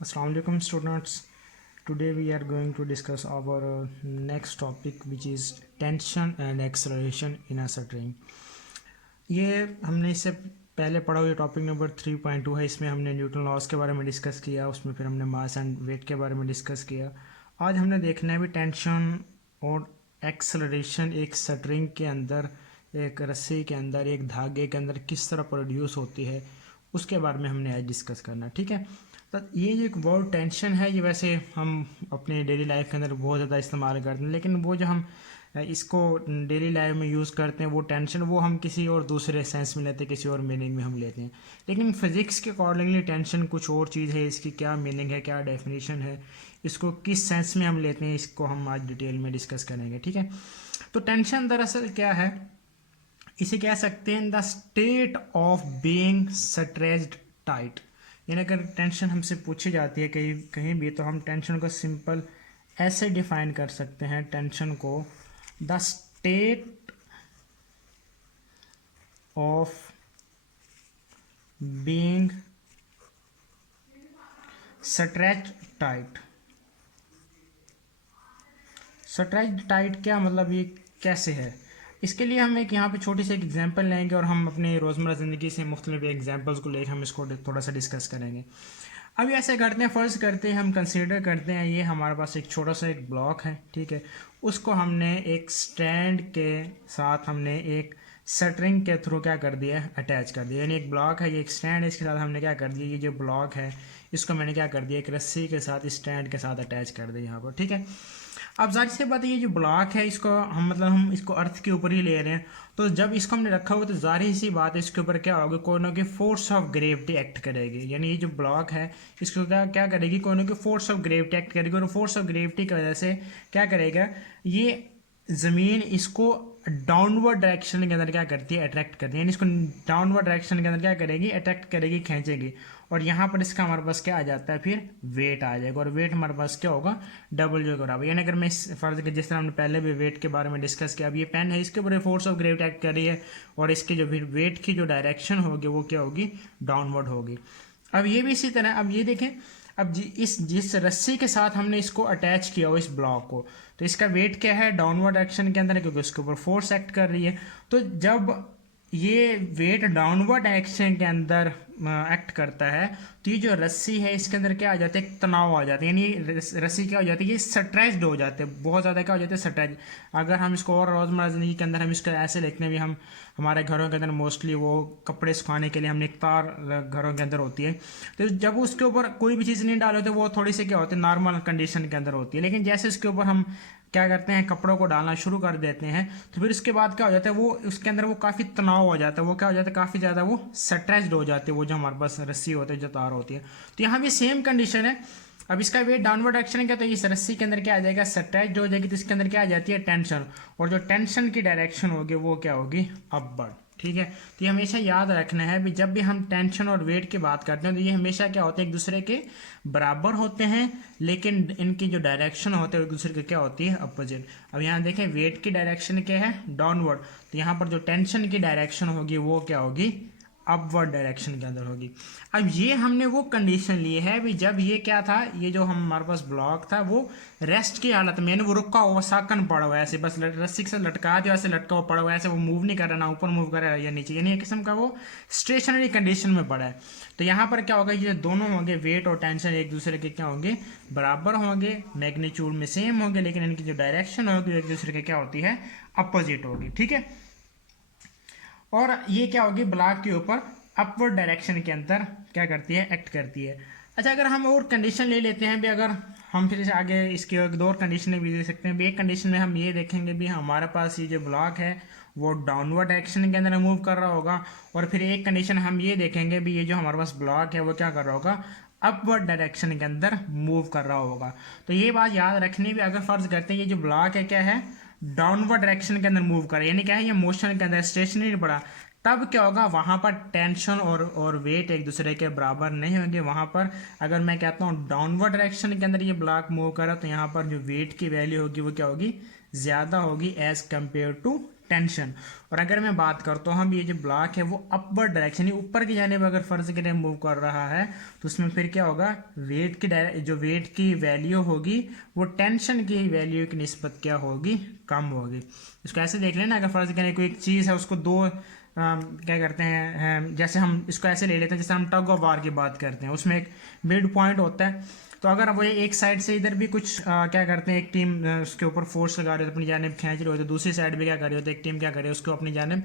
Assalamu alaikum students. Today we are going to discuss our next topic which is tension and acceleration in a string. ये हमने इससे पहले पढ़ा हुआ topic number 3.2 है। इसमें हमने न्यूटन लॉस के बारे में डिस्कस किया, उसमें फिर हमने मास एंड वेट के बारे में डिस्कस किया। आज हमने देखना है भी टेंशन और एक्सेलरेशन एक स्ट्रिंग के अंदर, एक रस्सी के अंदर, एक धागे के अंदर किस तरह प्रोड्यूस होती है, उसके बारे में हमने आज डिस्कस करना है। ठीक है, तो ये जो एक वर्ड टेंशन है, ये वैसे हम अपने डेली लाइफ के अंदर बहुत ज़्यादा इस्तेमाल करते हैं, लेकिन वो जो हम इसको डेली लाइफ में यूज़ करते हैं वो टेंशन, वो हम किसी और दूसरे सेंस में लेते हैं, किसी और मीनिंग में हम लेते हैं। लेकिन फिज़िक्स के अकॉर्डिंगली टेंशन कुछ और चीज़ है, इसकी क्या मीनिंग है, क्या डेफिनेशन है, इसको किस सेंस में हम लेते हैं, इसको हम आज डिटेल में डिस्कस करेंगे। ठीक है, तो टेंशन दरअसल क्या है, इसे कह सकते हैं the state of being stressed tight. यानी अगर टेंशन हमसे पूछी जाती है कहीं कहीं भी, तो हम टेंशन को सिंपल ऐसे डिफाइन कर सकते हैं, टेंशन को the state of being stretched tight. Stretched tight क्या मतलब, ये कैसे है? इसके लिए हम एक यहाँ पे छोटी सी एक एग्जांपल लेंगे और हम अपने रोज़मर्रा ज़िंदगी से मुख्तलिफ एग्जांपल्स को लेकर हम इसको थोड़ा सा डिस्कस करेंगे। अब ऐसे करते हैं, फ़र्ज़ करते हैं, हम कंसीडर करते हैं ये हमारे पास एक छोटा सा एक ब्लॉक है। ठीक है, उसको हमने एक स्टैंड के साथ हमने एक स्ट्रिंग के थ्रू क्या कर दिया, अटैच कर दिया। यानी एक ब्लॉक है, ये एक स्टैंड है, इसके साथ हमने क्या कर दिया, ये जो ब्लॉक है इसको मैंने क्या कर दिया, एक रस्सी के साथ स्टैंड के साथ अटैच कर दिया यहाँ पर। ठीक है, अब जाहिर सी बात है ये जो ब्लॉक है इसको हम इसको अर्थ के ऊपर ही ले रहे हैं, तो जब इसको हमने रखा हुआ तो जाहिर सी बात है इसके ऊपर क्या होगा, कोई ना कोई फोर्स ऑफ ग्रेविटी एक्ट करेगी। यानी ये जो ब्लॉक है इसको क्या क्या करेगी, कोई ना कोई फोर्स ऑफ ग्रेविटी एक्ट करेगी, और फोर्स ऑफ ग्रेविटी की वजह से क्या करेगा, ये ज़मीन इसको डाउनवर्ड डायरेक्शन के अंदर क्या करती है, अट्रैक्ट करती है। यानी इसको डाउनवर्ड डायरेक्शन के अंदर क्या करेगी, अट्रैक्ट करेगी, खींचेगी, और यहाँ पर इसका हमारे पास क्या आ जाता है, फिर वेट आ जाएगा, और वेट हमारे पास क्या होगा, डबल जो बराबर। यानी अगर मैं इस फर्ज के जिस तरह हमने पहले भी वेट के बारे में डिस्कस किया, अब ये पेन है, इसके ऊपर फोर्स ऑफ ग्रेविटी एक्ट कर रही है, और इसकी जो फिर वेट की जो डायरेक्शन होगी वो क्या होगी, डाउनवर्ड होगी। अब ये भी इसी तरह, अब ये देखें, अब जिस रस्सी के साथ हमने इसको अटैच किया हो इस ब्लॉक को, तो इसका वेट क्या है, डाउनवर्ड डायरेक्शन के अंदर है, क्योंकि उसके ऊपर फोर्स एक्ट कर रही है। तो जब ये वेट डाउनवर्ड डायरेक्शन के अंदर एक्ट करता है, तो ये जो रस्सी है इसके अंदर क्या आ जाता है, एक तनाव आ जाता है। यानी रस्सी क्या हो जाती है, ये स्ट्रेच्ड हो जाते हैं, बहुत ज़्यादा क्या हो जाते हैं, स्ट्रेच। अगर हम इसको और रोज़मर्रा ज़िंदगी के अंदर हम इसको ऐसे लिखते हैं भी, हम हमारे घरों के अंदर मोस्टली वो कपड़े सुखाने के लिए हमने एक तार घरों के अंदर होती है, तो जब उसके ऊपर कोई भी चीज़ नहीं डाले होते, वो थोड़ी सी क्या होती है, नॉर्मल कंडीशन के अंदर होती है। लेकिन जैसे इसके ऊपर हम क्या करते हैं, कपड़ों को डालना शुरू कर देते हैं, तो फिर उसके बाद क्या हो जाता है, वो उसके अंदर वो काफ़ी तनाव हो जाता है, वो क्या हो जाता है, काफ़ी ज़्यादा वो स्ट्रेच्ड हो जाती है, वो जो हमारे पास रस्सी होती है, जो तार होती है। तो यहाँ भी सेम कंडीशन है। अब इसका वेट डाउनवर्ड डायरेक्शन क्या, तो इस रस्सी के अंदर क्या आ जाएगा, स्ट्रेच्ड हो जाएगी, तो इसके अंदर क्या आ जाती है, टेंशन, और जो टेंशन की डायरेक्शन होगी वो क्या होगी, अपवर्ड। ठीक है, तो ये हमेशा याद रखना है भी, जब भी हम टेंशन और वेट की बात करते हैं तो ये हमेशा क्या होते हैं, एक दूसरे के बराबर होते हैं, लेकिन इनकी जो डायरेक्शन होते हैं एक दूसरे के क्या होती है, अपोजिट। अब यहाँ देखें, वेट की डायरेक्शन क्या है, डाउनवर्ड, तो यहाँ पर जो टेंशन की डायरेक्शन होगी वो क्या होगी, अपवर्ड डायरेक्शन के अंदर होगी। अब ये हमने वो कंडीशन ली है भी, जब ये क्या था, ये जो हमारे पास ब्लॉक था वो रेस्ट की हालत में, यानी वो रुका हुआ, साकन पड़ा हुआ है, ऐसे बस रस्सी से लटका दिया, ऐसे लटका हुआ पड़ा हुआ है, ऐसे वो मूव नहीं कर रहा, ना ऊपर मूव कर रहा है या नीचे, यानी एक किस्म का वो स्टेशनरी कंडीशन में पड़ा है। तो यहाँ पर क्या होगा, ये दोनों होंगे, वेट और टेंशन एक दूसरे के क्या होंगे, बराबर होंगे, मैग्नीट्यूड में सेम होंगे, लेकिन इनकी जो डायरेक्शन होगी एक दूसरे के क्या होती है, अपोजिट होगी। ठीक है, और ये क्या होगी, ब्लॉक के ऊपर अपवर्ड डायरेक्शन के अंदर क्या करती है, एक्ट करती है। अच्छा, अगर हम और कंडीशन ले लेते हैं भी, अगर हम फिर आगे इसकी एक दो और कंडीशन भी दे सकते हैं भी। एक कंडीशन में हम ये देखेंगे भी, हमारे पास ये जो ब्लॉक है वो डाउनवर्ड डायरेक्शन के अंदर मूव कर रहा होगा, और फिर एक कंडीशन हम ये देखेंगे भी, ये जो हमारे पास ब्लॉक है वो क्या कर रहा होगा, अपवर्ड डायरेक्शन के अंदर मूव कर रहा होगा। तो ये बात याद रखनी भी, अगर फर्ज करते हैं ये जो ब्लॉक है क्या है, डाउनवर्ड डायरेक्शन के अंदर मूव करे, यानी क्या है, ये मोशन के अंदर स्टेशनरी पड़ा, तब क्या होगा, वहां पर टेंशन और वेट एक दूसरे के बराबर नहीं होंगे। वहां पर अगर मैं कहता हूँ डाउनवर्ड डायरेक्शन के अंदर ये ब्लॉक मूव कर रहा, तो यहाँ पर जो वेट की वैल्यू होगी वो क्या होगी, ज़्यादा होगी एज कंपेयर टू टेंशन। और अगर मैं बात करता हूँ, हम ये जो ब्लॉक है वो अपवर्ड डायरेक्शन ऊपर की जाने अगर फर्ज करें मूव कर रहा है, तो उसमें फिर क्या होगा, वेट की जो वेट की वैल्यू होगी वो टेंशन की वैल्यू की निस्बत क्या होगी, कम होगी। इसको ऐसे देख लेना, अगर फर्ज करें कोई एक चीज़ है उसको दो क्या करते हैं, जैसे हम इसको ऐसे ले लेते हैं, जैसे हम टग ऑफ वार की बात करते हैं, उसमें एक मिड पॉइंट होता है। तो अगर वो एक साइड से इधर भी कुछ क्या करते हैं, एक टीम उसके ऊपर फोर्स लगा रही होती है, अपनी जानिब खींच रही होती है, दूसरी साइड भी क्या कर रही होती है, एक टीम क्या कर रही है, उसको अपनी जानिब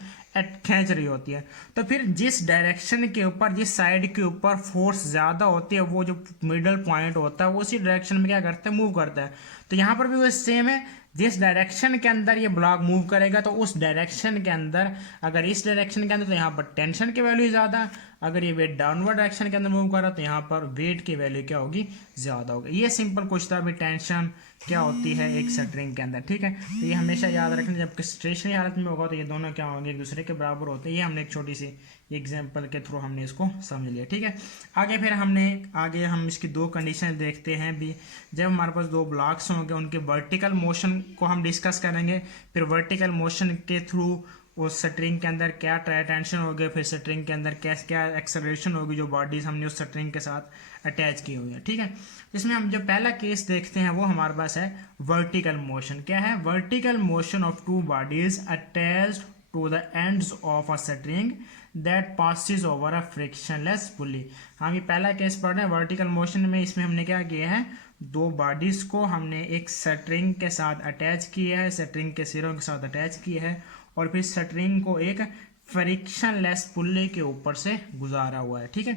खींच रही होती है। तो फिर जिस डायरेक्शन के ऊपर, जिस साइड के ऊपर फोर्स ज़्यादा होती है, वो जो मिडल पॉइंट होता है उसी डायरेक्शन में क्या करता है, मूव करता है। तो यहाँ पर भी वो सेम है, जिस डायरेक्शन के अंदर ये ब्लॉक मूव करेगा तो उस डायरेक्शन के अंदर, अगर इस डायरेक्शन के अंदर तो यहाँ पर टेंशन की वैल्यू ज़्यादा, अगर ये वेट डाउनवर्ड डायरेक्शन के अंदर मूव कर रहा है तो यहाँ पर वेट की वैल्यू क्या होगी, ज़्यादा होगी। ये सिंपल क्वेश्चन था। अभी टेंशन क्या होती है एक स्ट्रिंग के अंदर, ठीक है। तो ये हमेशा याद रखना, जब स्टेशनरी हालत में होगा तो ये दोनों क्या होंगे, एक दूसरे के बराबर होते हैं। ये हमने एक छोटी सी एग्जाम्पल के थ्रू हमने इसको समझ लिया, ठीक है। आगे हम इसकी दो कंडीशन देखते हैं भी। जब हमारे पास दो ब्लॉक्स होंगे, उनके वर्टिकल मोशन को हम डिस्कस करेंगे, फिर वर्टिकल मोशन के थ्रू उस स्ट्रिंग के अंदर क्या टेंशन होगी, फिर स्ट्रिंग के अंदर क्या एक्सेलरेशन होगी, जो बॉडीज हमने उस स्ट्रिंग के साथ अटैच की हुई है, ठीक है। इसमें हम जो पहला केस देखते हैं वो हमारे पास है वर्टिकल मोशन। क्या है, vertical motion of two bodies attached to the ends of a string that passes over a frictionless pulley. हम ये पहला केस पढ़ रहे हैं वर्टिकल मोशन में। इसमें हमने क्या किया है, दो बॉडीज को हमने एक स्ट्रिंग के साथ अटैच किया है, स्ट्रिंग के सिरों के साथ अटैच किया है, और फिर स्ट्रिंग को एक फ्रिक्शनलेस पुल्ले के ऊपर से गुजारा हुआ है, ठीक है।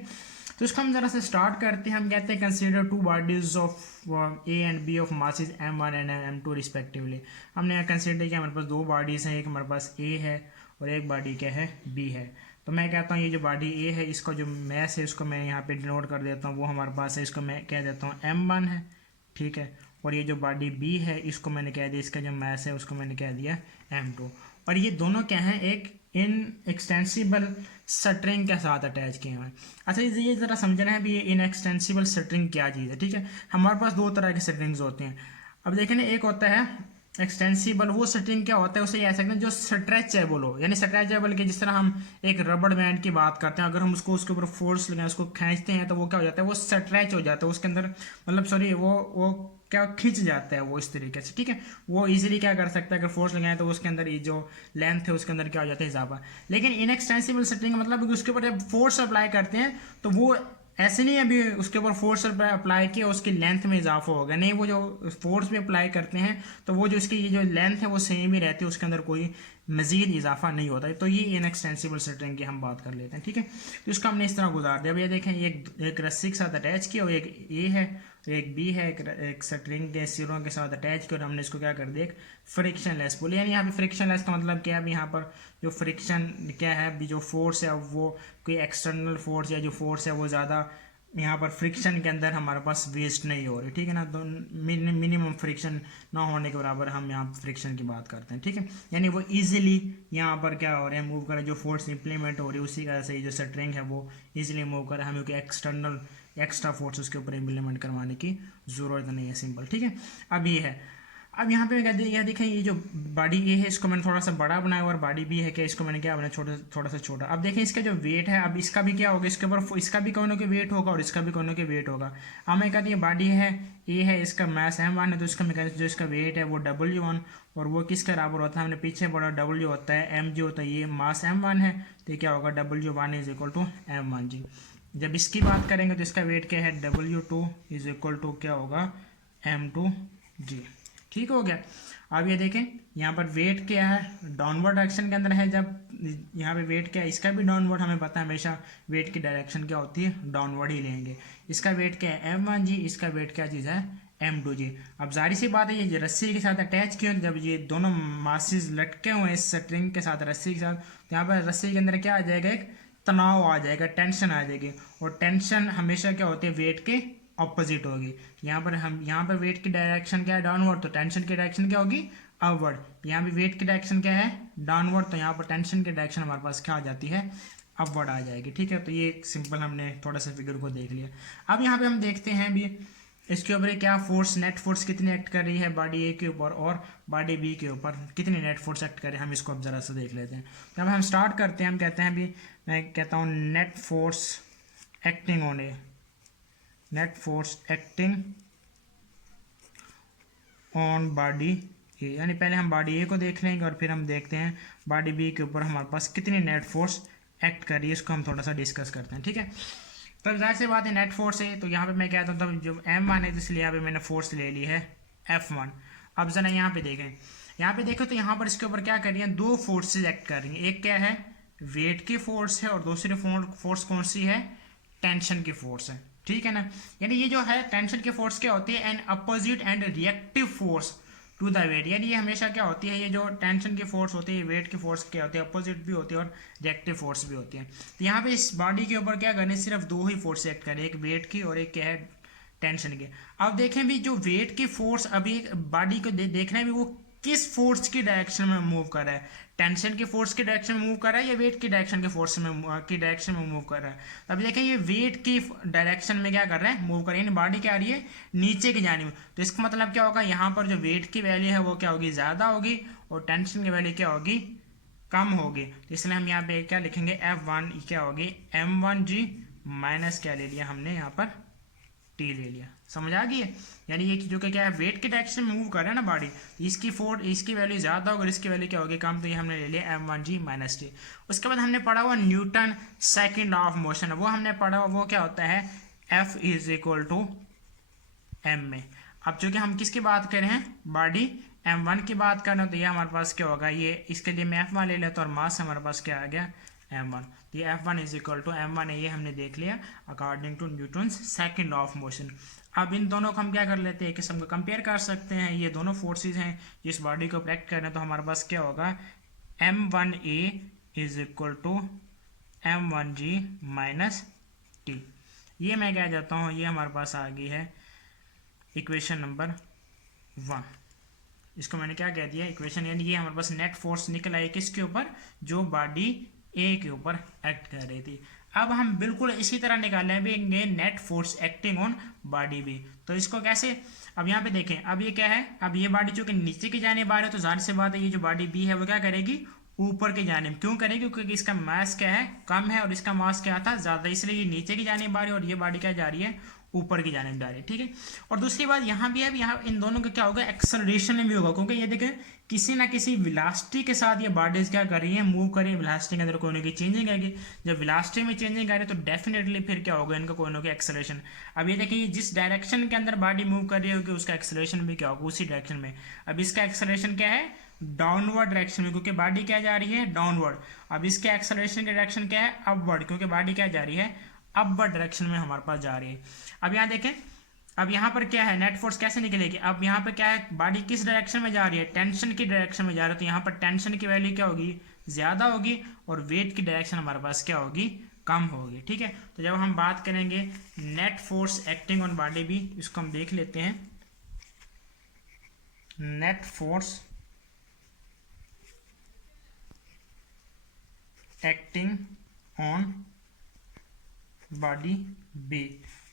तो इसको हम जरा से स्टार्ट करते हैं। हम कहते हैं consider two bodies of a and b of masses m1 and m2 respectively. हमने कंसीडर किया हमारे पास दो बॉडीज हैं, एक हमारे पास ए है और एक बॉडी क्या है, बी है। तो मैं कहता हूँ ये जो बॉडी ए है, इसका जो मैस है इसको मैं यहाँ पे डिनोट कर देता हूँ, वो हमारे पास है, इसको मैं कह देता हूँ m1 है, ठीक है। और ये जो बॉडी बी है, इसको मैंने कह दिया, इसका जो मैस है उसको मैंने कह दिया m2। और ये दोनों क्या हैं, एक इन एक्सटेंसिबल स्ट्रिंग के साथ अटैच किए हुए हैं। अच्छा, ये ज़रा समझना है भी ये इन एक्सटेंसिबल स्ट्रिंग क्या चीज़ है, ठीक है। हमारे पास दो तरह के स्ट्रिंग्स होते हैं। अब देखें ना, एक होता है एक्सटेंसिबल, वो स्ट्रिंग क्या होता है, उसे कह सकते हैं जो स्ट्रेचेबल हो, यानी स्ट्रेचेबल के जिस तरह हम एक रबड़ बैंड की बात करते हैं, अगर हम उसके ऊपर फोर्स लगाएं, उसको खींचते हैं तो वो क्या हो जाता है, वो स्ट्रेच हो जाता है, उसके अंदर मतलब सॉरी वो क्या खिंच जाता है वो इस तरीके से, ठीक है। वो इजीली क्या कर सकता है, अगर फोर्स लगाए तो उसके अंदर ये जो लेंथ है उसके अंदर क्या हो जाता है, इजाफा। लेकिन इनएक्सटेंसिबल स्ट्रिंग मतलब उसके ऊपर जब फोर्स अप्लाई करते हैं तो वो ऐसे नहीं, अभी उसके ऊपर फोर्स अप्लाई किया उसकी लेंथ में इजाफा होगा, नहीं, वो जो फोर्स भी अप्लाई करते हैं तो वो जो इसकी ये जो लेंथ है वो सेम ही रहती है, उसके अंदर कोई मजीद इजाफा नहीं होता है। तो ये इनएक्सटेंसिबल स्ट्रिंग की हम बात कर लेते हैं, ठीक है। तो इसको हमने इस तरह गुजार दिया। अब ये देखें, एक रस्सी के साथ अटैच किया, और एक ए है, एक बी है, एक स्ट्रिंग के सिरों के साथ अटैच किया, और हमने इसको क्या कर दिया, एक फ्रिक्शनलेस पुल। यानी यहाँ पे फ्रिक्शनलेस का मतलब क्या है, यहाँ पर जो फ्रिक्शन क्या है, भी जो फोर्स है वो कोई एक्सटर्नल फोर्स या जो फोर्स है वो ज़्यादा यहाँ पर फ्रिक्शन के अंदर हमारे पास वेस्ट नहीं हो रही, ठीक है ना। तो मिनिमम फ्रिक्शन ना होने के बराबर हम यहाँ फ्रिक्शन की बात करते हैं, ठीक है। यानी वो इजीली यहाँ पर क्या हो रहा है, मूव करे, जो फोर्स इंप्लीमेंट हो रही है उसी का से जो स्ट्रिंग है वो इजीली मूव करे, हमें कोई एक्सटर्नल एक्स्ट्रा फोर्स उसके ऊपर इम्प्लीमेंट करवाने की ज़रूरत नहीं है, सिंपल, ठीक है। अब ये है, अब यहाँ पे यह देखें, ये जो बॉडी ए है इसको मैंने थोड़ा सा बड़ा बनाया, और बॉडी बी है क्या, इसको मैंने क्या बनाया, थोड़ा सा छोटा। अब देखें इसका जो वेट है, अब इसका भी क्या होगा, इसके ऊपर इसका भी कोनो के वेट होगा और इसका भी कोनो के वेट होगा। अब मैं कहती हूँ बॉडी है ए है, इसका मास m1 है, तो इसका मैं जो इसका वेट है वो W1, और वो किसके बराबर होता है, हमने पीछे पढ़ा W होता है mg होता है, ये मास m1 है, तो क्या होगा, W1 is equal to m1 जी। जब इसकी बात करेंगे तो इसका वेट क्या है, W2 इज इक्वल टू क्या होगा, m2 जी, ठीक हो गया। अब ये देखें यहाँ पर वेट क्या है, डाउनवर्ड डायरेक्शन के अंदर है, जब यहाँ पे वेट क्या है, इसका भी डाउनवर्ड, हमें पता है हमेशा वेट की डायरेक्शन क्या होती है, डाउनवर्ड ही लेंगे। इसका वेट क्या है, m1 जी, इसका वेट क्या चीज़ है, m2 जी। अब जाहिर सी बात है, ये रस्सी के साथ अटैच किए, जब ये दोनों मासेस लटके हुए हैं इस स्ट्रिंग के साथ, रस्सी के साथ, तो यहाँ पर रस्सी के अंदर क्या आ जाएगा, एक तनाव आ जाएगा, टेंशन आ जाएगी, और टेंशन हमेशा क्या होती है, वेट के ऑपोजिट होगी। यहाँ पर वेट की डायरेक्शन क्या है, डाउनवर्ड, तो टेंशन की डायरेक्शन क्या होगी, अपवर्ड। यहाँ पे वेट की डायरेक्शन क्या है, डाउनवर्ड, तो यहाँ पर टेंशन की डायरेक्शन हमारे पास क्या आ जाती है, अपवर्ड आ जाएगी, ठीक है। तो ये सिंपल हमने थोड़ा सा फिगर को देख लिया। अब यहाँ पे हम देखते हैं भी इसके ऊपर क्या फोर्स, नेट फोर्स कितनी एक्ट कर रही है बॉडी ए के ऊपर और बॉडी बी के ऊपर कितनी नेट फोर्स एक्ट कर रही है, हम इसको अब ज़रा सा देख लेते हैं। जब हम स्टार्ट करते हैं हम कहते हैं अभी, मैं कहता हूँ net force acting on A, net force acting on body A, यानी पहले हम बॉडी ए को देख लेंगे और फिर हम देखते हैं बॉडी बी के ऊपर हमारे पास कितनी नेट फोर्स एक्ट कर रही है, इसको हम थोड़ा सा डिस्कस करते हैं, ठीक है। तो जाहिर सी बात है नेट फोर्स है, तो यहाँ पे मैं कहता हूँ तो जो M1 है तो इसलिए यहाँ पे मैंने फोर्स ले ली है F1। अब जरा यहाँ पे देखें, यहाँ पे देखो तो यहाँ पर इसके ऊपर क्या कर रही है, दो फोर्सेज एक्ट कर रही हैं। एक क्या है, वेट की फोर्स है, और दूसरी फोर्स कौन सी है, टेंशन की फोर्स है, ठीक है ना। यानी ये जो है टेंशन की फोर्स क्या होती है, an opposite and reactive force to the weight. यानी ये हमेशा क्या होती है, ये जो टेंशन की फोर्स होती है, वेट की फोर्स क्या होती है, अपोजिट भी होती है और रिएक्टिव फोर्स भी होती है। तो यहाँ पे इस बॉडी के ऊपर क्या करने, सिर्फ दो ही फोर्स एक्ट करें, एक वेट की और एक क्या है, टेंशन की। अब देखें भी जो वेट की फोर्स अभी बॉडी को देखना है भी वो किस फोर्स की डायरेक्शन में मूव कर रहा है, टेंशन की फोर्स की डायरेक्शन में मूव कर रहा है या वेट की डायरेक्शन के फोर्स में की डायरेक्शन में मूव कर रहा है। अभी देखें ये वेट की डायरेक्शन में क्या कर रहा है, मूव कर रही है, बॉडी क्या आ रही है, नीचे की जानिब। तो इसका मतलब क्या होगा, यहाँ पर जो वेट की वैल्यू है वो क्या होगी, ज़्यादा होगी, और टेंशन की वैल्यू क्या होगी, कम होगी। तो इसलिए हम यहाँ पे क्या लिखेंगे, F1 क्या होगी, M1G माइनस क्या ले लिया हमने यहाँ पर, T ले लिया। समझ आ गई है, यानी ये जो क्या है, वेट के डायरेक्शन में मूव कर रहा है ना बॉडी, इसकी वैल्यू ज़्यादा होगी, इसकी वैल्यू क्या होगी, कम। तो ये हमने ले लिया M1G माइनस T। उसके बाद हमने पढ़ा हुआ Newton second law of motion, वो हमने पढ़ा हुआ, वो क्या होता है, F is equal to M में। अब चूंकि हम किसकी बात कर रहे हैं, बॉडी M1 की बात कर रहे हैं, तो ये हमारे पास क्या होगा, ये इसके लिए मैं F1 ले लेता हूँ और मास हमारे पास क्या आ गया, M1। तो ये F1 is equal to M1 है, ये हमने देख लिया according to Newton's second law of motion. अब इन दोनों को हम क्या कर लेते हैं, एक किस्म को कंपेयर कर सकते हैं। ये दोनों फोर्सेज हैं जिस बॉडी को प्रेक्ट कर रहे हैं, तो हमारे पास क्या होगा, M1A is equal to M1G minus T। ये मैं क्या जाता हूँ, ये हमारे पास आ गई है इक्वेशन नंबर 1। इसको मैंने क्या कह दिया, इक्वेशन, यानी ये हमारे पास नेट फोर्स निकल आई किसके ऊपर, जो बॉडी ए के ऊपर एक्ट कर रही थी। अब हम बिल्कुल इसी तरह निकालेंगे net force acting on body b. तो इसको कैसे, अब यहाँ पे देखें, अब ये क्या है, अब ये बॉडी चूंकि नीचे की जानिब आ रही है, तो जाहिर सी बात है ये जो बॉडी बी है वो क्या करेगी, ऊपर की जानिब। क्यों करेगी, क्योंकि इसका मास क्या है, कम है, और इसका मास क्या था, ज़्यादा, इसलिए ये नीचे की जानिब आ रही है और ये बॉडी क्या जा रही है, ऊपर की जानिब जा रही है, ठीक है। और दूसरी बात यहाँ भी है, यहाँ इन दोनों का क्या होगा, एक्सेलरेशन में भी होगा, क्योंकि ये देखें किसी ना किसी वेलोसिटी के साथ ये बॉडीज क्या कर रही है, मूव कर रही है। वेलोसिटी के अंदर कोई ना कोई चेंजिंग आएगी, जब वेलोसिटी में चेंजिंग आ रही है तो डेफिनेटली फिर क्या होगा, इनका कोई ना कोई एक्सेलरेशन। अब ये देखिए जिस डायरेक्शन के अंदर बॉडी मूव कर रही होगी उसका एक्सेलरेशन भी क्या होगा, उसी डायरेक्शन में। अब इसका एक्सेलरेशन क्या है, डाउनवर्ड डायरेक्शन में, क्योंकि बॉडी क्या जा रही है, डाउनवर्ड। अब इसके एक्सेलरेशन की डायरेक्शन क्या है, अपवर्ड, क्योंकि बॉडी क्या जा रही है, अपवर्ड डायरेक्शन में हमारे पास जा रही है। अब यहाँ देखें, अब यहाँ पर क्या है, नेट फोर्स कैसे निकलेगी, अब यहाँ पे क्या है, बॉडी किस डायरेक्शन में जा रही है, टेंशन की डायरेक्शन में जा रही है, तो यहाँ पर टेंशन की वैल्यू क्या होगी, ज़्यादा होगी, और वेट की डायरेक्शन हमारे पास क्या होगी, कम होगी, ठीक है। तो जब हम बात करेंगे net force acting on body b, इसको हम देख लेते हैं, net force acting on body b.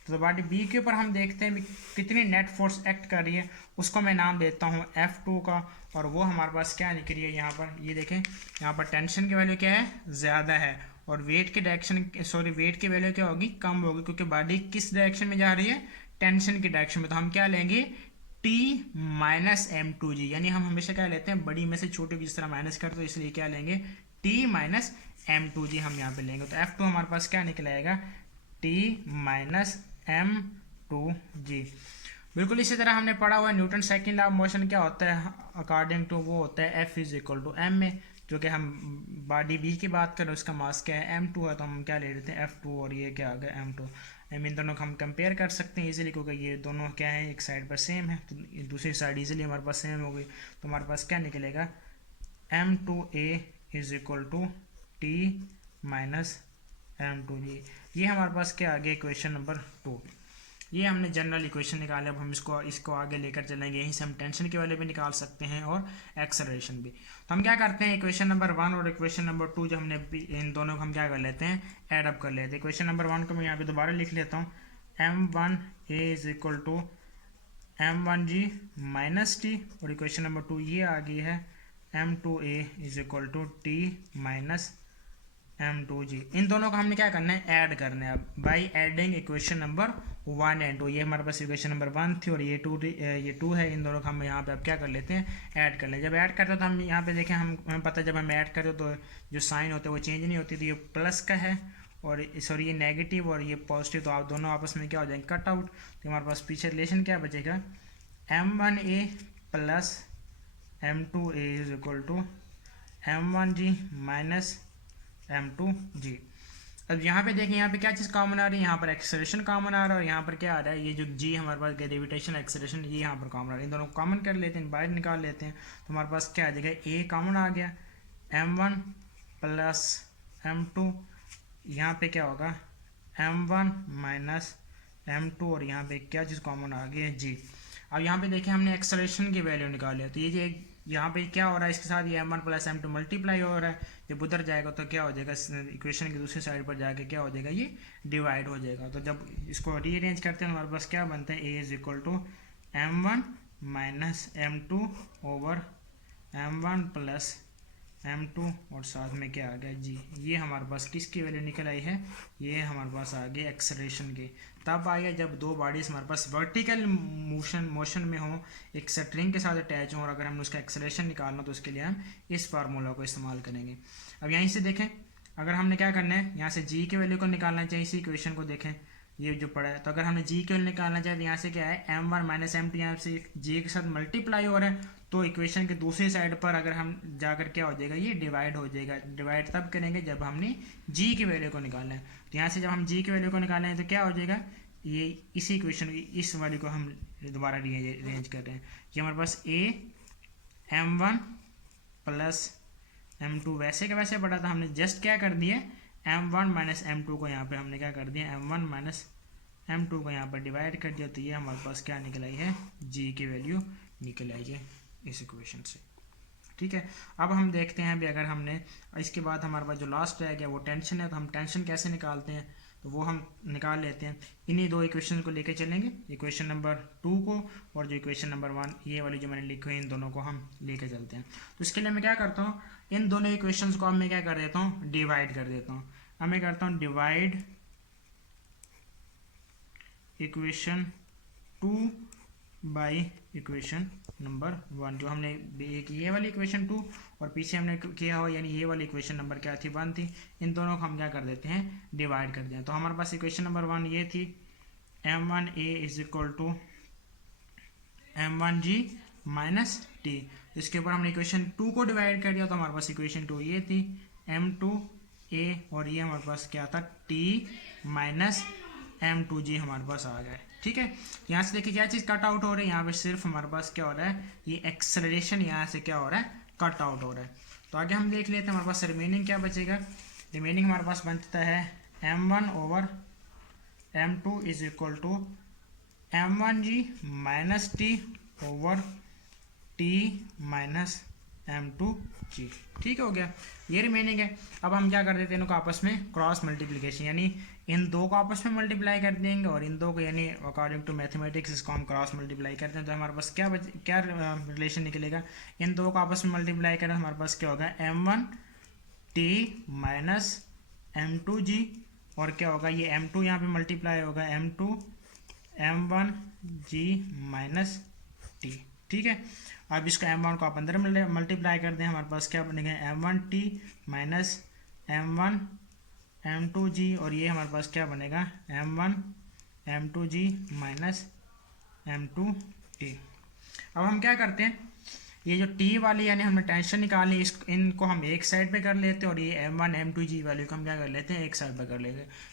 तो बॉडी बी के ऊपर हम देखते हैं कितनी नेट फोर्स एक्ट कर रही है, उसको मैं नाम देता हूँ F2 का, और वो हमारे पास क्या निकल रही है, यहाँ पर ये देखें, यहाँ पर टेंशन की वैल्यू क्या है, ज़्यादा है, और वेट की डायरेक्शन, सॉरी वेट की वैल्यू क्या होगी, कम होगी, क्योंकि बॉडी किस डायरेक्शन में जा रही है, टेंशन की डायरेक्शन में। तो हम क्या लेंगे, T माइनस M2G, यानी हम हमेशा क्या लेते हैं, बड़ी में से छोटे को जिस तरह माइनस करते, तो इसलिए क्या लेंगे, T माइनस M2G हम यहाँ पे लेंगे। तो F2 हमारे पास क्या निकल आएगा, T माइनस M2G। बिल्कुल इसी तरह हमने पढ़ा हुआ Newton second law of motion क्या होता है, अकॉर्डिंग टू वो होता है F is equal to M में, जो कि हम बॉडी बी की बात करें उसका मास क्या है, M2 है, तो हम क्या ले लेते हैं F2, और ये क्या आ गया M2। इन दोनों को हम कंपेयर कर सकते हैं इजीली, क्योंकि ये दोनों क्या है, एक साइड पर सेम है, तो दूसरी साइड इजीली हमारे पास सेम हो गई। तो हमारे पास क्या निकलेगा, M2A is equal to T minus M2G। ये हमारे पास क्या आ गया, इक्वेशन नंबर 2। ये हमने जनरल इक्वेशन निकाले। अब हम इसको आगे लेकर चलेंगे, यहीं से हम टेंशन की वैल्यू भी निकाल सकते हैं और एक्सेलरेशन भी। तो हम क्या करते हैं, इक्वेशन नंबर 1 और इक्वेशन नंबर 2 जो हमने इन दोनों को हम क्या कर लेते हैं, एड अप कर लेते हैं। इक्वेशन नंबर 1 को मैं यहाँ पे दोबारा लिख लेता हूँ, M1A is equal to m1g minus t, और इक्वेशन नंबर 2 ये आ गई है m2a is equal to t minus m2g। इन दोनों का हमने क्या करना है, ऐड करना है। अब by adding equation number 1 and 2, ये हमारे पास इक्वेशन नंबर 1 थी और ये 2 है। इन दोनों का हम यहाँ पे अब क्या कर लेते हैं, ऐड कर लें। जब ऐड करते हैं तो हम यहाँ पे देखें, हमें पता है जब हम ऐड करते तो जो साइन होते हैं वो चेंज नहीं होती, तो ये प्लस का है और सॉरी ये नेगेटिव और ये पॉजिटिव, तो आप दोनों आपस में क्या हो जाएंगे, कट आउट। तो हमारे पास पीछे रिलेशन क्या बचेगा, m1a plus m2a is equal to m1g minus m2g। अब यहाँ पे देखें, यहाँ पे क्या चीज़ कॉमन आ रही है, यहाँ पर एक्सेलरेशन कॉमन आ रहा है और यहाँ पर क्या आ रहा है, ये जो g हमारे पास ग्रेविटेशन एक्सेलरेशन ये यहाँ पर कॉमन आ रहा है। इन दोनों को कॉमन कर लेते हैं, बाहर निकाल लेते हैं, तो हमारे पास क्या आ जाएगा, a कॉमन आ गया, m1 प्लस m2, यहाँ पे क्या होगा m1 माइनस m2 और यहाँ पे क्या चीज़ कॉमन आ गई है, g। अब यहाँ पे देखें हमने एक्सेलरेशन की वैल्यू निकाली है, तो ये जो यहाँ पे क्या हो रहा है, इसके साथ ये m1 प्लस m2 मल्टीप्लाई हो रहा है। जब उधर जाएगा तो क्या हो जाएगा, इक्वेशन की दूसरी साइड पर जाके क्या हो जाएगा, ये डिवाइड हो जाएगा। तो जब इसको रीअरेंज करते हैं हमारे पास क्या बनता है, a is equal to m1 minus m2 over m1 plus m2 और साथ में क्या आ गया, g। ये हमारे पास किसकी वैल्यू निकल आई है, ये हमारे पास आ गई एक्सेलरेशन की। तब आया जब दो बॉडीज हमारे पास वर्टिकल मोशन में हो, एक स्ट्रिंग के साथ अटैच हो, और अगर हमें उसका एक्सेलरेशन निकालना तो उसके लिए हम इस फार्मूला को इस्तेमाल करेंगे। अब यहीं से देखें, अगर हमने क्या करना है, यहाँ से g की वैल्यू को निकालना चाहिए, इसी इक्वेशन को देखें ये जो पड़ा है, तो अगर हमने g की वैल्यू निकालना चाहिए तो यहाँ से क्या है, m1 माइनस m2 यहाँ से g के साथ मल्टीप्लाई हो रहा है, तो इक्वेशन के दूसरी साइड पर अगर हम जाकर क्या हो जाएगा, ये डिवाइड हो जाएगा। डिवाइड तब करेंगे जब हमने g की वैल्यू को निकालना है। तो यहाँ से जब हम g की वैल्यू को निकालना है तो क्या हो जाएगा, ये इसी इक्वेशन की इस वाली को हम दोबारा रेंज कर रहे हैं। ये हमारे पास a m1 प्लस m2 वैसे का वैसे पड़ा था, हमने जस्ट क्या कर दिया, m1 माइनस m2 को यहाँ पे हमने क्या कर दिया, m1 माइनस m2 को यहाँ पर डिवाइड कर दिया, तो ये हमारे पास क्या निकल आई है, g की वैल्यू निकल आई है इस इक्वेशन से। ठीक है, अब हम देखते हैं भी अगर हमने इसके बाद हमारे पास जो लास्ट रह गया वो टेंशन है, तो हम टेंशन कैसे निकालते हैं, तो वो हम निकाल लेते हैं। इन्हीं दो इक्वेशन को लेके चलेंगे, इक्वेशन नंबर 2 को और जो इक्वेशन नंबर 1 ये वाली जो मैंने लिखी है, इन दोनों को हम लेके चलते हैं। तो इसके लिए मैं क्या करता हूँ, इन दोनों इक्वेशंस को अब मैं क्या कर देता हूँ, डिवाइड कर देता हूँ। अब मैं करता हूँ divide equation 2 by equation number 1। जो हमने एक ये वाली इक्वेशन 2 और पीछे हमने किया हो, यानी ये वाली इक्वेशन नंबर क्या थी, 1 थी, इन दोनों को हम क्या कर देते हैं, डिवाइड कर दें। तो हमारे पास इक्वेशन नंबर 1 ये थी, m1a is equal to m1g minus t. इसके ऊपर हमने इक्वेशन 2 को डिवाइड कर दिया, तो हमारे पास इक्वेशन 2 ये थी m2a और ये हमारे पास क्या था, t माइनस m2g हमारे पास आ गया। ठीक है, यहाँ से देखिए क्या चीज़ कट आउट हो रही है, यहाँ पे सिर्फ हमारे पास क्या हो रहा है, ये एक्सेलरेशन यहाँ से क्या हो रहा है, कट आउट हो रहा है। तो आगे हम देख लेते हैं हमारे पास रिमेनिंग क्या बचेगा। रिमेनिंग हमारे पास बनता है m1 over m2 is equal to m1g minus t over t minus m2g। ठीक हो गया, ये रिमेनिंग है। अब हम क्या कर देते हैं, इनको आपस में क्रॉस मल्टीप्लिकेशन, यानी इन दो को आपस में मल्टीप्लाई कर देंगे और इन दो को यानी अकॉर्डिंग टू मैथमेटिक्स इसको हम क्रॉस मल्टीप्लाई करते हैं, तो हमारे पास क्या रिलेशन निकलेगा, इन दो को आपस में मल्टीप्लाई करें हमारे पास क्या होगा, m1t माइनस m2g और क्या होगा, ये m2 यहाँ पे मल्टीप्लाई होगा m2 m1g माइनस t। ठीक है, अब इसको m1 को आप अंदर मल्टीप्लाई कर दें, हमारे पास क्या बनेगा, m1t माइनस m1 m2g और ये हमारे पास क्या बनेगा, m1 m2g माइनस m2t। अब हम क्या करते हैं, ये जो t वाली यानी हमने टेंशन निकाली, इस इनको हम एक साइड पे कर लेते हैं और ये m1 m2g वैल्यू को हम क्या कर लेते हैं, एक साइड पे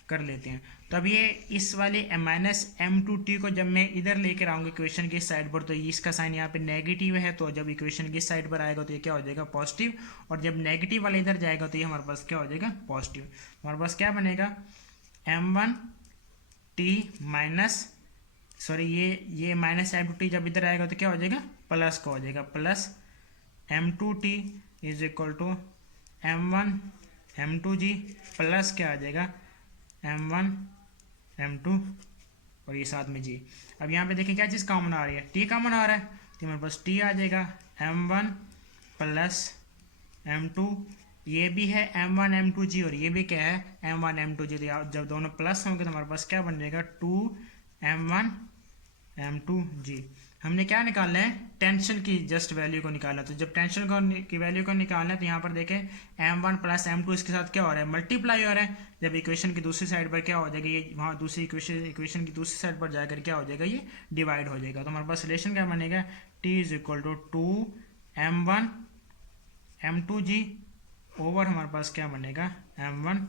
कर लेते हैं। तब ये इस वाली माइनस m2t को जब मैं इधर लेकर आऊँगा इक्वेशन की साइड पर, तो इसका साइन यहाँ पे नेगेटिव है, तो जब इक्वेशन की साइड पर आएगा तो ये क्या हो जाएगा, पॉजिटिव, और जब नेगेटिव वाला इधर जाएगा तो ये हमारे पास क्या हो जाएगा, पॉजिटिव। हमारे पास क्या बनेगा, m1t माइनस सॉरी ये माइनस m2t जब इधर आएगा तो क्या हो जाएगा, प्लस का हो जाएगा, plus m2t is equal to m1 m2g plus क्या आ जाएगा, m1 m2 और ये साथ में जी। अब यहाँ पे देखिए क्या चीज़ कॉमन आ रही है, टी कॉमन आ रहा है, तो हमारे पास टी आ जाएगा m1 प्लस m2, ये भी है m1 m2 जी, और ये भी क्या है m1 m2 जी। तो जब दोनों प्लस होंगे तो हमारे पास क्या बन जाएगा 2m1 m2 जी। हमने क्या निकालना है, टेंशन की जस्ट वैल्यू को निकालना। तो जब टेंशन की वैल्यू को निकालना है तो यहाँ पर देखें m1 प्लस m2 इसके साथ क्या हो रहा है, मल्टीप्लाई हो रहा है। जब इक्वेशन की दूसरी साइड पर क्या हो जाएगा, ये वहाँ दूसरी इक्वेशन की दूसरी साइड पर जाकर क्या हो जाएगा, ये डिवाइड हो जाएगा। तो हमारे पास रिलेशन क्या बनेगा, t is equal to 2m1 m2 g over हमारे पास क्या बनेगा m1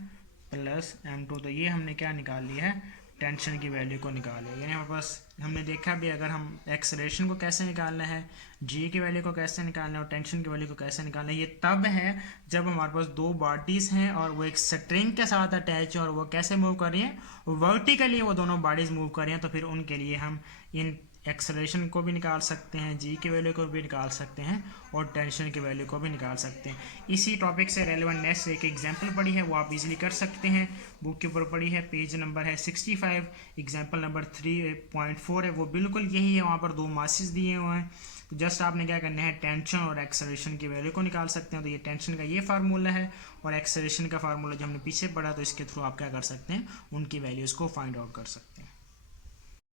प्लस m2। तो ये हमने क्या निकाल लिया है, टेंशन की वैल्यू को निकाल लिया। यानी हमारे पास हमने देखा भी अगर हम एक्सेलरेशन को कैसे निकालना है, जी की वैल्यू को कैसे निकालना है और टेंशन की वैल्यू को कैसे निकालना है, ये तब है जब हमारे पास दो बॉडीज़ हैं और वो एक स्ट्रिंग के साथ अटैच है और वो कैसे मूव कर रही हैं, वर्टिकली वो दोनों बॉडीज़ मूव कर रही हैं। तो फिर उनके लिए हम इन एक्सेलरेशन को भी निकाल सकते हैं, जी की वैल्यू को भी निकाल सकते हैं और टेंशन की वैल्यू को भी निकाल सकते हैं। इसी टॉपिक से रेलेवेंट नेक्स्ट एक एग्जांपल पढ़ी है, वो आप इजीली कर सकते हैं। बुक के ऊपर पढ़ी है, पेज नंबर है 65, एग्जांपल नंबर 3.4 है, वो बिल्कुल यही है। वहाँ पर दो मासेस दिए हुए हैं, तो जस्ट आपने क्या करना है, टेंशन और एक्सेलरेशन की वैल्यू को निकाल सकते हैं। तो ये टेंशन का ये फार्मूला है और एक्सेलरेशन का फार्मूला जो हमने पीछे पढ़ा, तो इसके थ्रू आप क्या कर सकते हैं, उनकी वैल्यूज़ को फाइंड आउट कर सकते हैं।